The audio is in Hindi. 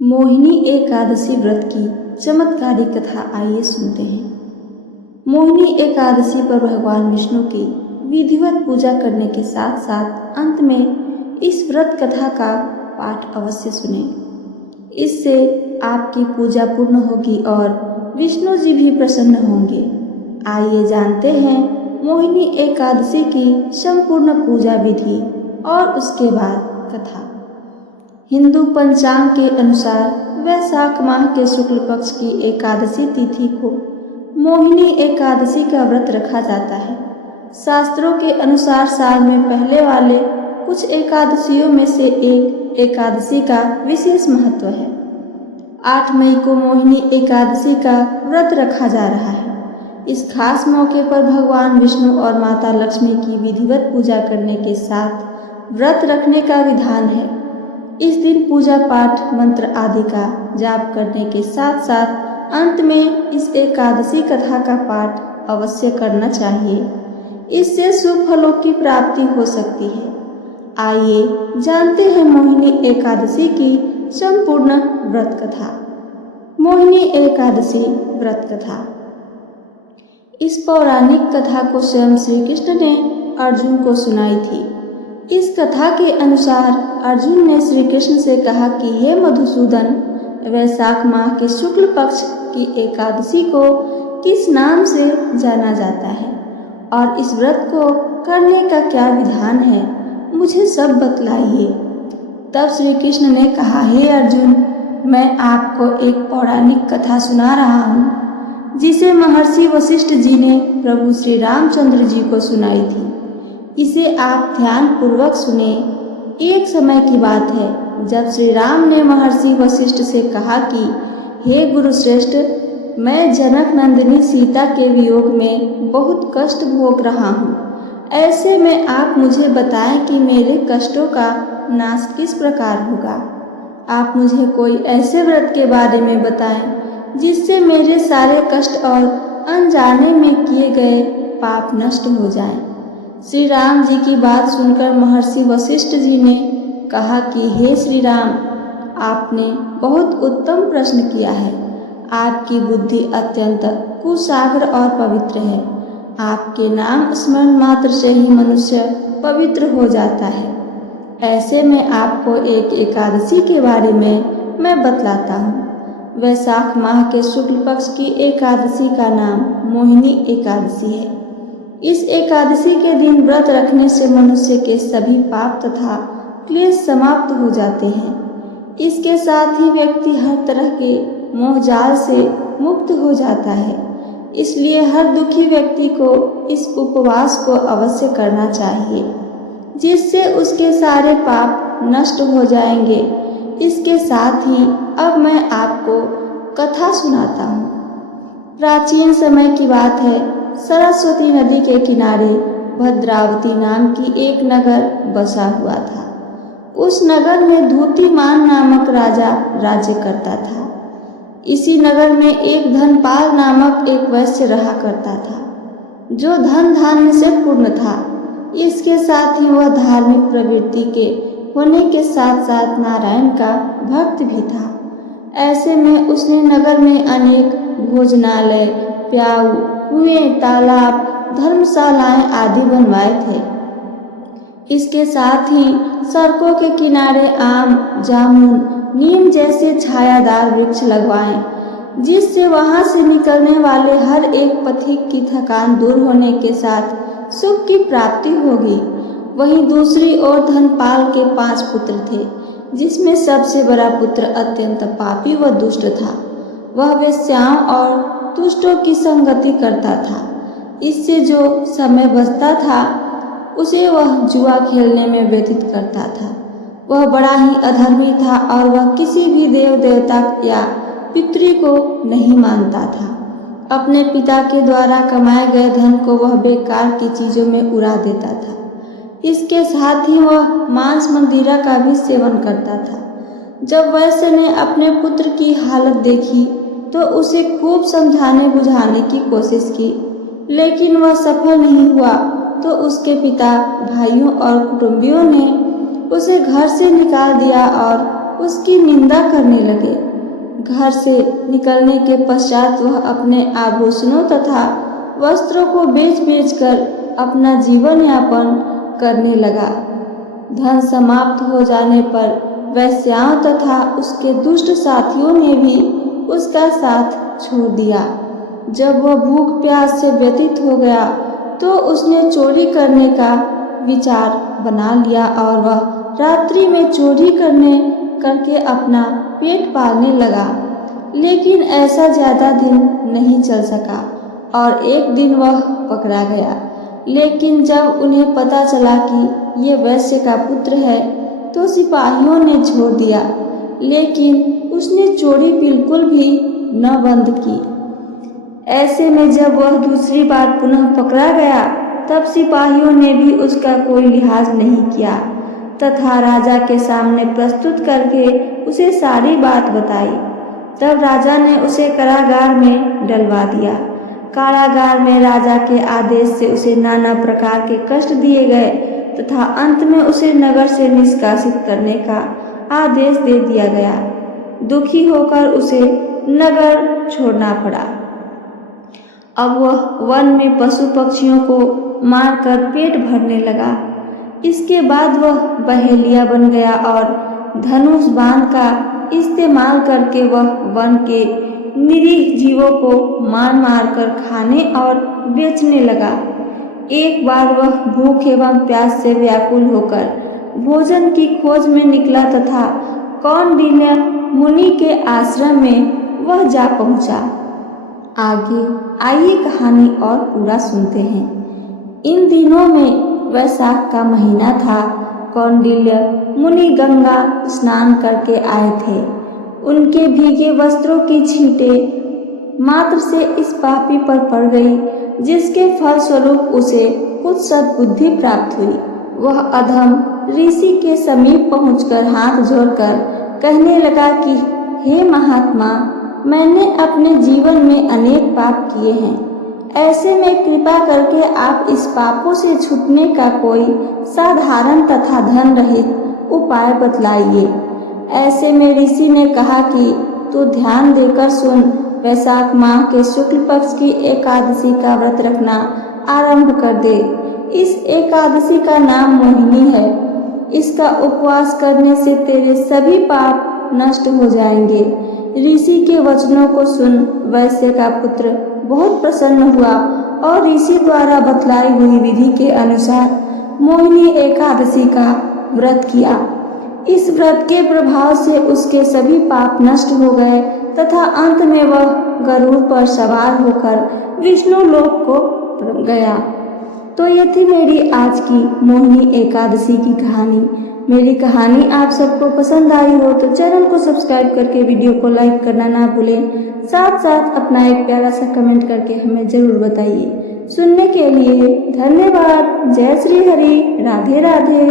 मोहिनी एकादशी व्रत की चमत्कारी कथा आइए सुनते हैं। मोहिनी एकादशी पर भगवान विष्णु की विधिवत पूजा करने के साथ साथ अंत में इस व्रत कथा का पाठ अवश्य सुने। इससे आपकी पूजा पूर्ण होगी और विष्णु जी भी प्रसन्न होंगे। आइए जानते हैं मोहिनी एकादशी की संपूर्ण पूजा विधि और उसके बाद कथा। हिंदू पंचांग के अनुसार वैशाख माह के शुक्ल पक्ष की एकादशी तिथि को मोहिनी एकादशी का व्रत रखा जाता है। शास्त्रों के अनुसार साल में पहले वाले कुछ एकादशियों में से एक एकादशी का विशेष महत्व है। 8 मई को मोहिनी एकादशी का व्रत रखा जा रहा है। इस खास मौके पर भगवान विष्णु और माता लक्ष्मी की विधिवत पूजा करने के साथ व्रत रखने का विधान है। इस दिन पूजा पाठ मंत्र आदि का जाप करने के साथ साथ अंत में इस एकादशी कथा का पाठ अवश्य करना चाहिए। इससे शुभ फलों की प्राप्ति हो सकती है। आइए जानते हैं मोहिनी एकादशी की संपूर्ण व्रत कथा। मोहिनी एकादशी व्रत कथा। इस पौराणिक कथा को स्वयं श्री कृष्ण ने अर्जुन को सुनाई थी। इस कथा के अनुसार अर्जुन ने श्री कृष्ण से कहा कि हे मधुसूदन, वैशाख माह के शुक्ल पक्ष की एकादशी को किस नाम से जाना जाता है और इस व्रत को करने का क्या विधान है, मुझे सब बतलाइए। तब श्री कृष्ण ने कहा, हे अर्जुन, मैं आपको एक पौराणिक कथा सुना रहा हूँ जिसे महर्षि वशिष्ठ जी ने प्रभु श्री रामचंद्र जी को सुनाई थी। इसे आप ध्यान पूर्वक सुने। एक समय की बात है जब श्री राम ने महर्षि वशिष्ठ से कहा कि हे गुरुश्रेष्ठ, मैं जनक नंदिनी सीता के वियोग में बहुत कष्ट भोग रहा हूँ। ऐसे में आप मुझे बताएं कि मेरे कष्टों का नाश किस प्रकार होगा। आप मुझे कोई ऐसे व्रत के बारे में बताएं जिससे मेरे सारे कष्ट और अनजाने में किए गए पाप नष्ट हो जाएं। श्री राम जी की बात सुनकर महर्षि वशिष्ठ जी ने कहा कि हे श्री राम, आपने बहुत उत्तम प्रश्न किया है। आपकी बुद्धि अत्यंत कुशाग्र और पवित्र है। आपके नाम स्मरण मात्र से ही मनुष्य पवित्र हो जाता है। ऐसे में आपको एक एकादशी के बारे में मैं बतलाता हूँ। वैशाख माह के शुक्ल पक्ष की एकादशी का नाम मोहिनी एकादशी है। इस एकादशी के दिन व्रत रखने से मनुष्य के सभी पाप तथा क्लेश समाप्त हो जाते हैं। इसके साथ ही व्यक्ति हर तरह के मोहजाल से मुक्त हो जाता है। इसलिए हर दुखी व्यक्ति को इस उपवास को अवश्य करना चाहिए, जिससे उसके सारे पाप नष्ट हो जाएंगे। इसके साथ ही अब मैं आपको कथा सुनाता हूँ। प्राचीन समय की बात है। सरस्वती नदी के किनारे भद्रावती नाम की एक नगर बसा हुआ था। उस नगर में धूतिमान नामक राजा राज्य करता था। इसी नगर में एक धनपाल नामक एक वैश्य रहा करता था, जो धन धान्य से पूर्ण था। इसके साथ ही वह धार्मिक प्रवृत्ति के होने के साथ साथ नारायण का भक्त भी था। ऐसे में उसने नगर में अनेक भोजनालय, प्याऊ, कुएं, तालाब, धर्मशालाएं आदि बनवाए थे। इसके साथ ही सड़कों के किनारे आम, जामुन, नीम जैसे छायादार वृक्ष लगवाए, जिससे वहां से निकलने वाले हर एक पथिक की थकान दूर होने के साथ सुख की प्राप्ति होगी। वहीं दूसरी ओर धनपाल के 5 पुत्र थे, जिसमें सबसे बड़ा पुत्र अत्यंत पापी व दुष्ट था। वह वेश्याओं और दुष्टों की संगति करता था। इससे जो समय बचता था उसे वह जुआ खेलने में व्यतीत करता था। वह बड़ा ही अधर्मी था और वह किसी भी देव देवता या पितृ को नहीं मानता था। अपने पिता के द्वारा कमाए गए धन को वह बेकार की चीजों में उड़ा देता था। इसके साथ ही वह मांस मंदिरा का भी सेवन करता था। जब वैश्य ने अपने पुत्र की हालत देखी तो उसे खूब समझाने बुझाने की कोशिश की, लेकिन वह सफल नहीं हुआ। तो उसके पिता, भाइयों और कुटुंबियों ने उसे घर से निकाल दिया और उसकी निंदा करने लगे। घर से निकलने के पश्चात वह अपने आभूषणों तथा वस्त्रों को बेच कर अपना जीवन यापन करने लगा। धन समाप्त हो जाने पर वेश्याओं तथा उसके दुष्ट साथियों ने भी उसका साथ छोड़ दिया। जब वह भूख प्यास से व्यतीत हो गया तो उसने चोरी करने का विचार बना लिया और वह रात्रि में चोरी करके अपना पेट पालने लगा। लेकिन ऐसा ज़्यादा दिन नहीं चल सका और एक दिन वह पकड़ा गया। लेकिन जब उन्हें पता चला कि ये वैश्य का पुत्र है तो सिपाहियों ने छोड़ दिया, लेकिन उसने चोरी बिल्कुल भी न बंद की। ऐसे में जब वह दूसरी बार पुनः पकड़ा गया तब सिपाहियों ने भी उसका कोई लिहाज नहीं किया तथा राजा के सामने प्रस्तुत करके उसे सारी बात बताई। तब राजा ने उसे कारागार में डलवा दिया। कारागार में राजा के आदेश से उसे नाना प्रकार के कष्ट दिए गए तथा अंत में उसे नगर से निष्कासित करने का आदेश दे दिया गया। दुखी होकर उसे नगर छोड़ना पड़ा। अब वह वन में पशु पक्षियों को मारकर पेट भरने लगा। इसके बाद वह बहेलिया बन गया और धनुष बाण का इस्तेमाल करके वह वन के निरीह जीवों को मार कर खाने और बेचने लगा। एक बार वह भूख एवं प्यास से व्याकुल होकर भोजन की खोज में निकला तथा कौंडिन्य मुनि के आश्रम में वह जा पहुंचा। आगे आइए कहानी और पूरा सुनते हैं। इन दिनों में वैशाख का महीना था। कौंडिन्य मुनि गंगा स्नान करके आए थे। उनके भीगे वस्त्रों की छींटें मात्र से इस पापी पर पड़ गई, जिसके फलस्वरूप उसे कुछ सद्बुद्धि प्राप्त हुई। वह अधम ऋषि के समीप पहुंचकर हाथ जोड़कर कहने लगा कि हे महात्मा, मैंने अपने जीवन में अनेक पाप किए हैं। ऐसे में कृपा करके आप इस पापों से छूटने का कोई साधारण तथा धन रहित उपाय बतलाइए। ऐसे में ऋषि ने कहा कि तू ध्यान देकर सुन। वैशाख माह के शुक्ल पक्ष की एकादशी का व्रत रखना आरंभ कर दे। इस एकादशी का नाम मोहिनी है। इसका उपवास करने से तेरे सभी पाप नष्ट हो जाएंगे। ऋषि के वचनों को सुन वैश्य का पुत्र बहुत प्रसन्न हुआ और ऋषि द्वारा बतलाई हुई विधि के अनुसार मोहिनी एकादशी का व्रत किया। इस व्रत के प्रभाव से उसके सभी पाप नष्ट हो गए तथा अंत में वह गरुड़ पर सवार होकर विष्णु लोक को गया। तो ये थी मेरी आज की मोहिनी एकादशी की कहानी। मेरी कहानी आप सबको पसंद आई हो तो चैनल को सब्सक्राइब करके वीडियो को लाइक करना ना भूलें। साथ साथ अपना एक प्यारा सा कमेंट करके हमें ज़रूर बताइए। सुनने के लिए धन्यवाद। जय श्री हरि। राधे राधे।